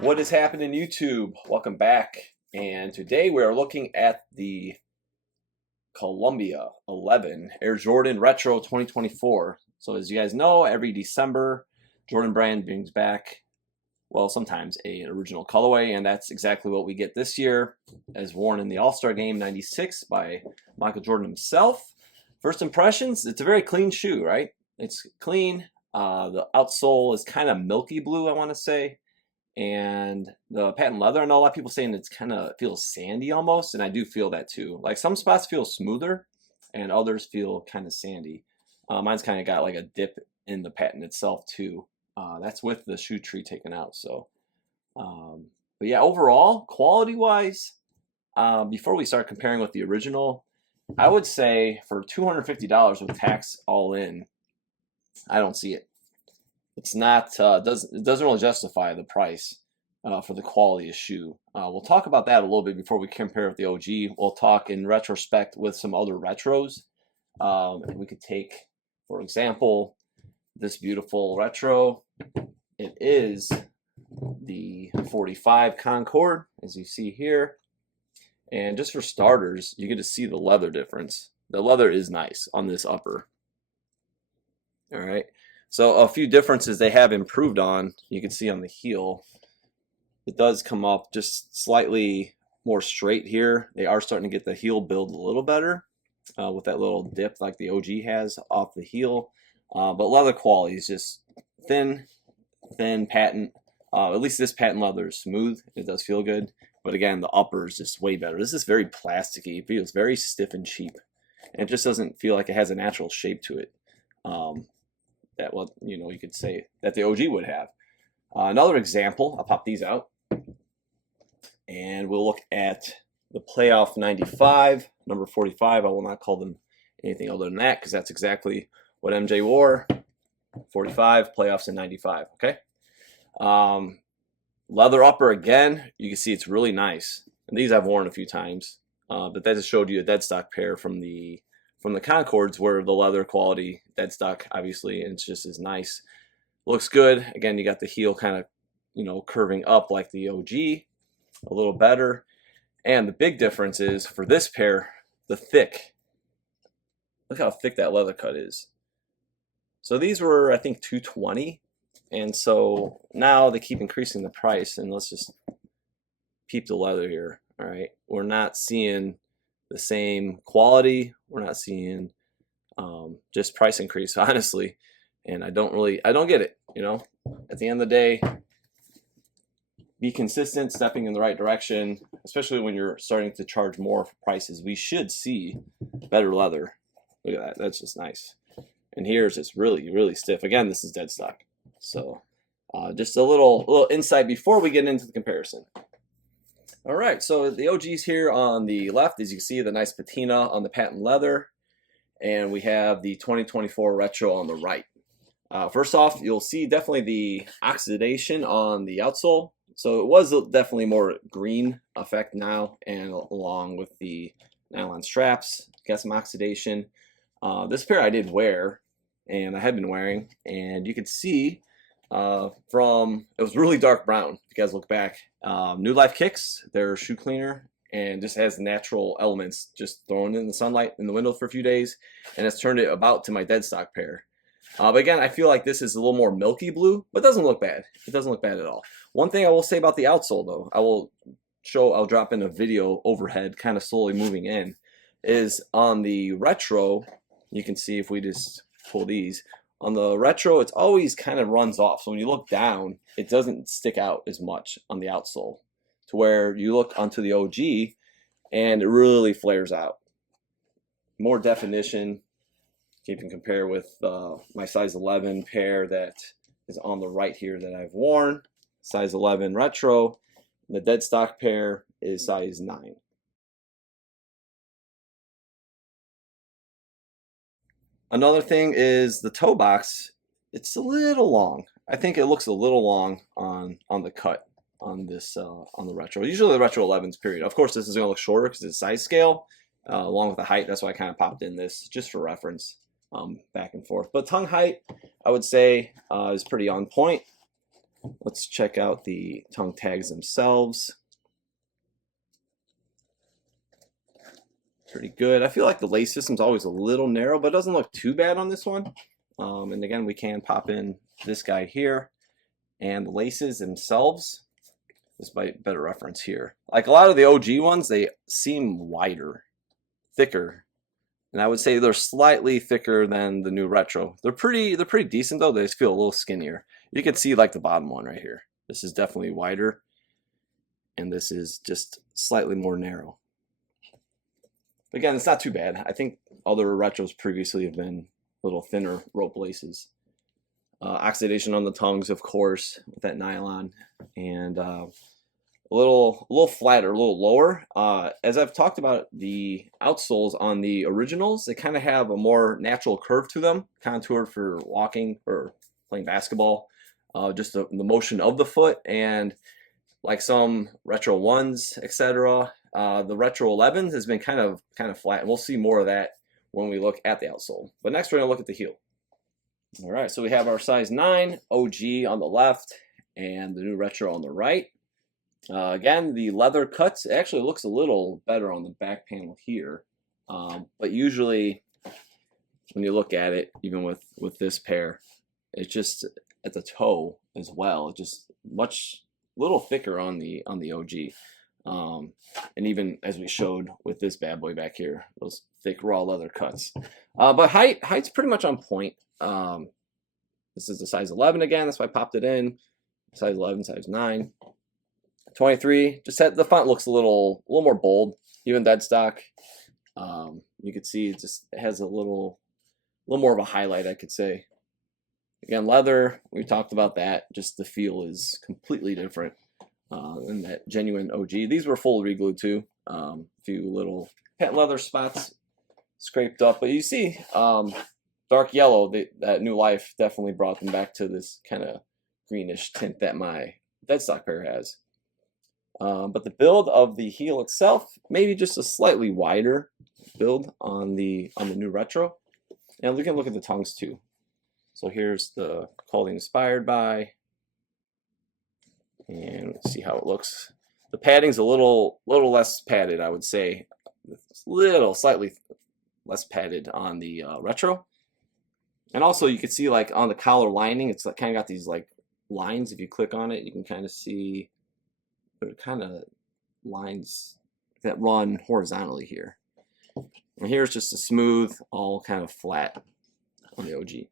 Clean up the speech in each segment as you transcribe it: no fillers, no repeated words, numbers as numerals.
What is happening, YouTube? Welcome back. And today we are looking at the Columbia 11 Air Jordan Retro 2024. So as you guys know, every December, Jordan Brand brings back, well, sometimes an original colorway, and that's exactly what we get this year, as worn in the All-Star Game 96 by Michael Jordan himself. First impressions, it's a very clean shoe, right? It's clean. The outsole is kind of milky blue, I want to say. And the patent leather, I know a lot of people saying it's kind of feels sandy almost, and I do feel that too. Like some spots feel smoother and others feel kind of sandy. Mine's kind of got like a dip in the patent itself too. That's with the shoe tree taken out. So but yeah, overall quality wise, before we start comparing with the original, I would say for $250 with tax all in, I don't see it. It's not it doesn't really justify the price for the quality of shoe. We'll talk about that a little bit before we compare with the OG. We'll talk in retrospect with some other retros. And we could take, for example, this beautiful retro. It is the 45 Concord, as you see here. And just for starters, you get to see the leather difference. The leather is nice on this upper. All right. So a few differences they have improved on, you can see on the heel. It does come up just slightly more straight here. They are starting to get the heel build a little better with that little dip like the OG has off the heel. But leather quality is just thin patent. At least this patent leather is smooth. It does feel good. But again, the upper is just way better. This is very plasticky. It feels very stiff and cheap. And it just doesn't feel like it has a natural shape to it. That, well, you could say that the OG would have. Another example, I'll pop these out, and we'll look at the Playoff 95, number 45. I will not call them anything other than that because that's exactly what MJ wore. 45, playoffs in 95, okay? Leather upper again, you can see it's really nice. And these I've worn a few times, but that just showed you a dead stock pair from the Concords, where the leather quality dead stock obviously, and it's just as nice. Looks good. Again, you got the heel kind of curving up like the OG, a little better. And the big difference is for this pair, the thick. Look how thick that leather cut is. So these were, I think, $220, and so now they keep increasing the price. And let's just peep the leather here. All right, we're not seeing the same quality. We're not seeing just price increase, honestly. And I don't get it. At the end of the day, be consistent, stepping in the right direction, especially when you're starting to charge more for prices. We should see better leather. Look at that. That's just nice. And here's just really, really stiff. Again, this is dead stock. So just a little insight before we get into the comparison. All right, so the OG's here on the left, as you can see, the nice patina on the patent leather, and we have the 2024 retro on the right. First off, you'll see definitely the oxidation on the outsole. So it was definitely more green effect now, and along with the nylon straps, got some oxidation. This pair I did wear, and I had been wearing, and you could see it was really dark brown. If you guys look back, New Life Kicks, their shoe cleaner, and just has natural elements just thrown in the sunlight in the window for a few days, and it's turned it about to my dead stock pair. But again, I feel like this is a little more milky blue, but it doesn't look bad. It doesn't look bad at all. One thing I will say about the outsole, though, I'll drop in a video overhead, kind of slowly moving in, is on the retro. You can see if we just pull these. On the retro, it's always kind of runs off. So when you look down, it doesn't stick out as much on the outsole, to where you look onto the OG and it really flares out. More definition. You can compare with my size 11 pair that is on the right here that I've worn. Size 11 retro. The dead stock pair is size 9. Another thing is the toe box. It's a little long. I think it looks a little long on the cut on this on the retro. Usually the retro 11s, period. Of course, this is going to look shorter because it's size scale along with the height. That's why I kind of popped in this just for reference, back and forth. But tongue height, I would say, is pretty on point. Let's check out the tongue tags themselves. Pretty good. I feel like the lace system's always a little narrow, but it doesn't look too bad on this one. And again, we can pop in this guy here, and the laces themselves, this might better reference here. Like a lot of the OG ones, they seem wider, thicker, and I would say they're slightly thicker than the new retro. They're pretty decent though. They just feel a little skinnier. You can see like the bottom one right here. This is definitely wider, and this is just slightly more narrow. Again, it's not too bad. I think other retros previously have been a little thinner rope laces. Oxidation on the tongues, of course, with that nylon, and a little flatter, a little lower. As I've talked about, the outsoles on the originals, they kind of have a more natural curve to them, contoured for walking or playing basketball. Just the motion of the foot, and like some retro 1s, etc. The retro 11s has been kind of flat, and we'll see more of that when we look at the outsole. But next we're going to look at the heel. All right, so we have our size 9 OG on the left and the new retro on the right. Again, the leather cuts actually looks a little better on the back panel here, but usually when you look at it, even with this pair, it's just at the toe as well, just much little thicker on the OG. And even as we showed with this bad boy back here, those thick raw leather cuts. But height's pretty much on point. This is the size 11 again, that's why I popped it in. Size 11, size 9. 23, just the font looks a little more bold, even dead stock. You can see it has a little more of a highlight, I could say. Again, leather, we talked about that. Just the feel is completely different than that genuine OG. These were full re-glued too. A few little patent leather spots scraped up, but you see dark yellow. That New Life definitely brought them back to this kind of greenish tint that my dead stock pair has. But the build of the heel itself, maybe just a slightly wider build on the new retro. And we can look at the tongues too. So here's the Clothing Inspired By, and let's see how it looks. The padding's a little less padded, I would say. It's slightly less padded on the retro. And also you can see like on the collar lining, it's like kind of got these like lines. If you click on it, you can kind of see there are kind of lines that run horizontally here. And here's just a smooth, all kind of flat on the OG.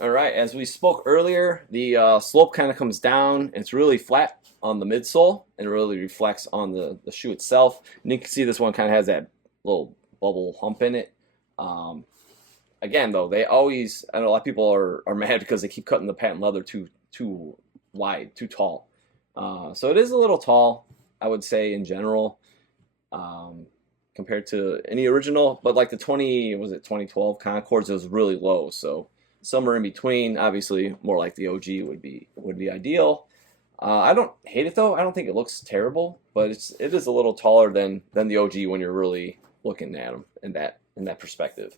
All right, as we spoke earlier, the slope kind of comes down. It's really flat on the midsole, and it really reflects on the shoe itself. And you can see this one kind of has that little bubble hump in it. Again, though, they always, I know a lot of people are mad because they keep cutting the patent leather too wide, too tall. So it is a little tall, I would say, in general, compared to any original. But like the 2012 Concords, it was really low. So somewhere in between, obviously, more like the OG would be ideal. I don't hate it though. I don't think it looks terrible, but it is a little taller than the OG when you're really looking at them in that perspective.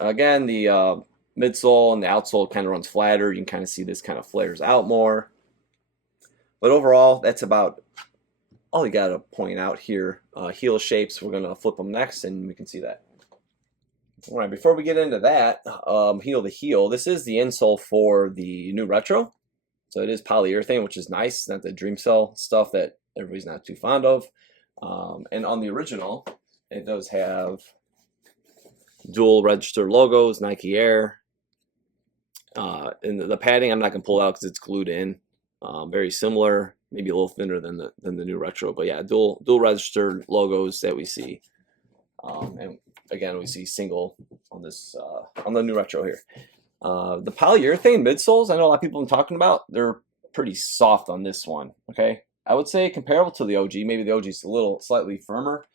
Again, the midsole and the outsole kind of runs flatter. You can kind of see this kind of flares out more. But overall, that's about all you got to point out here. Heel shapes, we're going to flip them next, and we can see that. All right, before we get into that, heel to heel, this is the insole for the new retro. So it is polyurethane, which is nice, not the Dream Cell stuff that everybody's not too fond of. And on the original, it does have dual register logos, Nike Air. And the padding, I'm not going to pull out because it's glued in. Very similar, maybe a little thinner than the new retro, but yeah, dual registered logos that we see. And again, we see single on this on the new retro here. The polyurethane midsoles, I know a lot of people have been talking about. They're pretty soft on this one. Okay, I would say comparable to the OG. Maybe the OG is slightly firmer.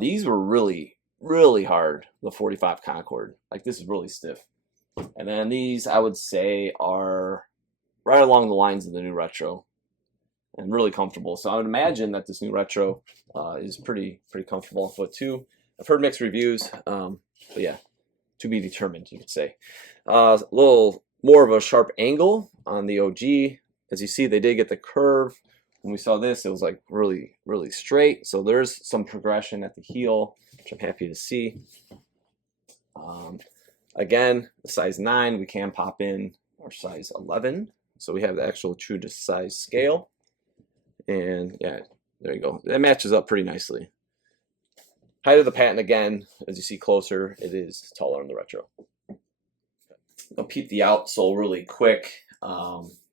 These were really hard. The 45 Concord, like this is really stiff. And then these, I would say, are right along the lines of the new retro, and really comfortable. So I would imagine that this new retro is pretty comfortable on foot too. I've heard mixed reviews, but yeah, to be determined, you could say. Little more of a sharp angle on the OG. As you see, they did get the curve. When we saw this, it was like really, really straight. So there's some progression at the heel, which I'm happy to see. Again, the size 9, we can pop in our size 11. So we have the actual true to size scale. And yeah, there you go. That matches up pretty nicely. Height of the patent, again, as you see closer, it is taller in the retro. I'll peep the outsole really quick.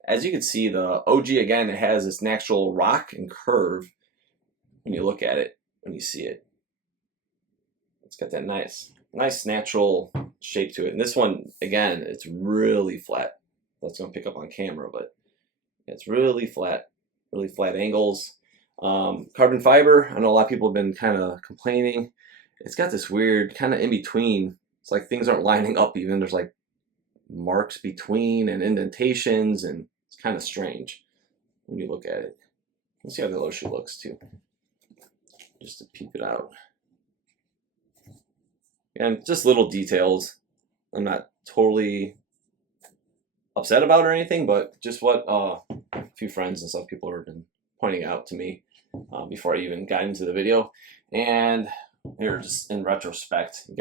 As you can see, the OG, again, it has this natural rock and curve when you look at it, when you see it. It's got that nice natural shape to it. And this one, again, it's really flat. That's going to pick up on camera, but it's really flat angles. Carbon fiber, I know a lot of people have been kind of complaining. It's got this weird kind of in between. It's like things aren't lining up even. There's like marks between and indentations, and it's kind of strange when you look at it. Let's see how the other shoe looks too, just to peep it out. And just little details. I'm not totally upset about or anything, but just what a few friends and stuff, people have been pointing out to me before I even got into the video. And here, just in retrospect,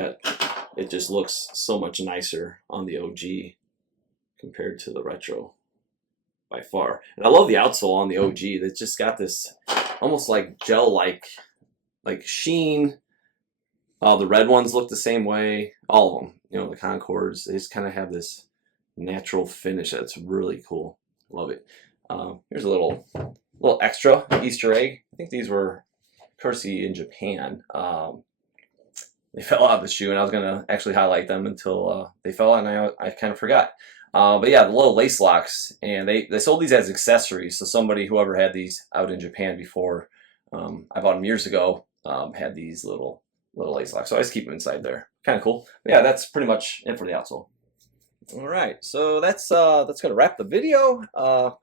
it just looks so much nicer on the OG compared to the retro by far. And I love the outsole on the OG. It's just got this almost like gel-like sheen. The red ones look the same way. All of them, you know, the Concords, they just kind of have this natural finish that's really cool. Love it. Here's a little extra Easter egg. I think these were courtesy in Japan. They fell out of the shoe, and I was gonna actually highlight them until they fell out, and I kind of forgot. But yeah, the little lace locks, and they sold these as accessories. So somebody, whoever had these out in Japan before, I bought them years ago, had these little lace locks. So I just keep them inside there. Kind of cool. But yeah, that's pretty much it for the outsole. All right, so that's gonna wrap the video.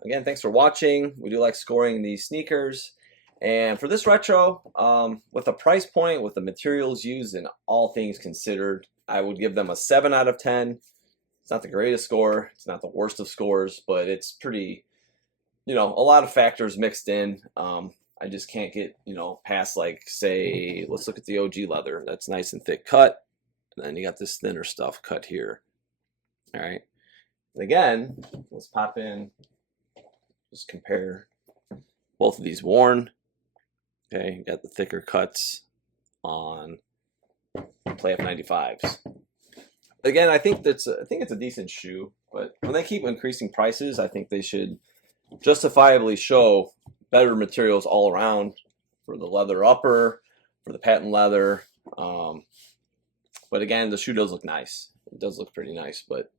Again, thanks for watching. We do like scoring these sneakers. And for this retro, with the price point, with the materials used, and all things considered, I would give them a 7 out of 10. It's not the greatest score. It's not the worst of scores, but it's pretty, you know, a lot of factors mixed in. I just can't get, you know, past, like, say, let's look at the OG leather. That's nice and thick cut. And then you got this thinner stuff cut here. All right. And again, let's pop in, just compare both of these worn. Okay, you got the thicker cuts on Play F95s. Again, I think it's a decent shoe, but when they keep increasing prices, I think they should justifiably show better materials all around for the leather upper, for the patent leather. But again, the shoe does look nice. It does look pretty nice, but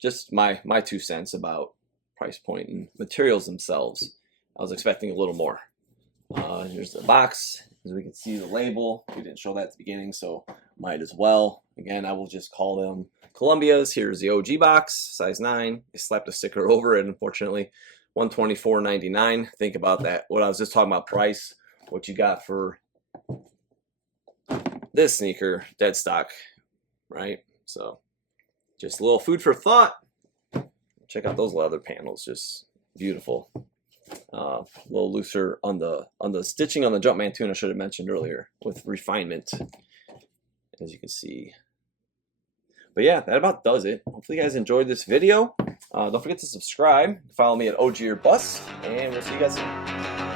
just my 2 cents about price point and materials themselves. I was expecting a little more. Here's the box. As we can see, the label. We didn't show that at the beginning, so might as well. Again, I will just call them Columbia's. Here's the OG box, size 9. They slapped a sticker over it, unfortunately. $124.99. Think about that. What I was just talking about price, what you got for this sneaker, dead stock, right? So just a little food for thought. Check out those leather panels, just beautiful. A little looser on the stitching on the Jumpman tune, I should have mentioned earlier, with refinement, as you can see. But yeah, that about does it. Hopefully you guys enjoyed this video. Don't forget to subscribe. Follow me at OG or Bust, and we'll see you guys soon.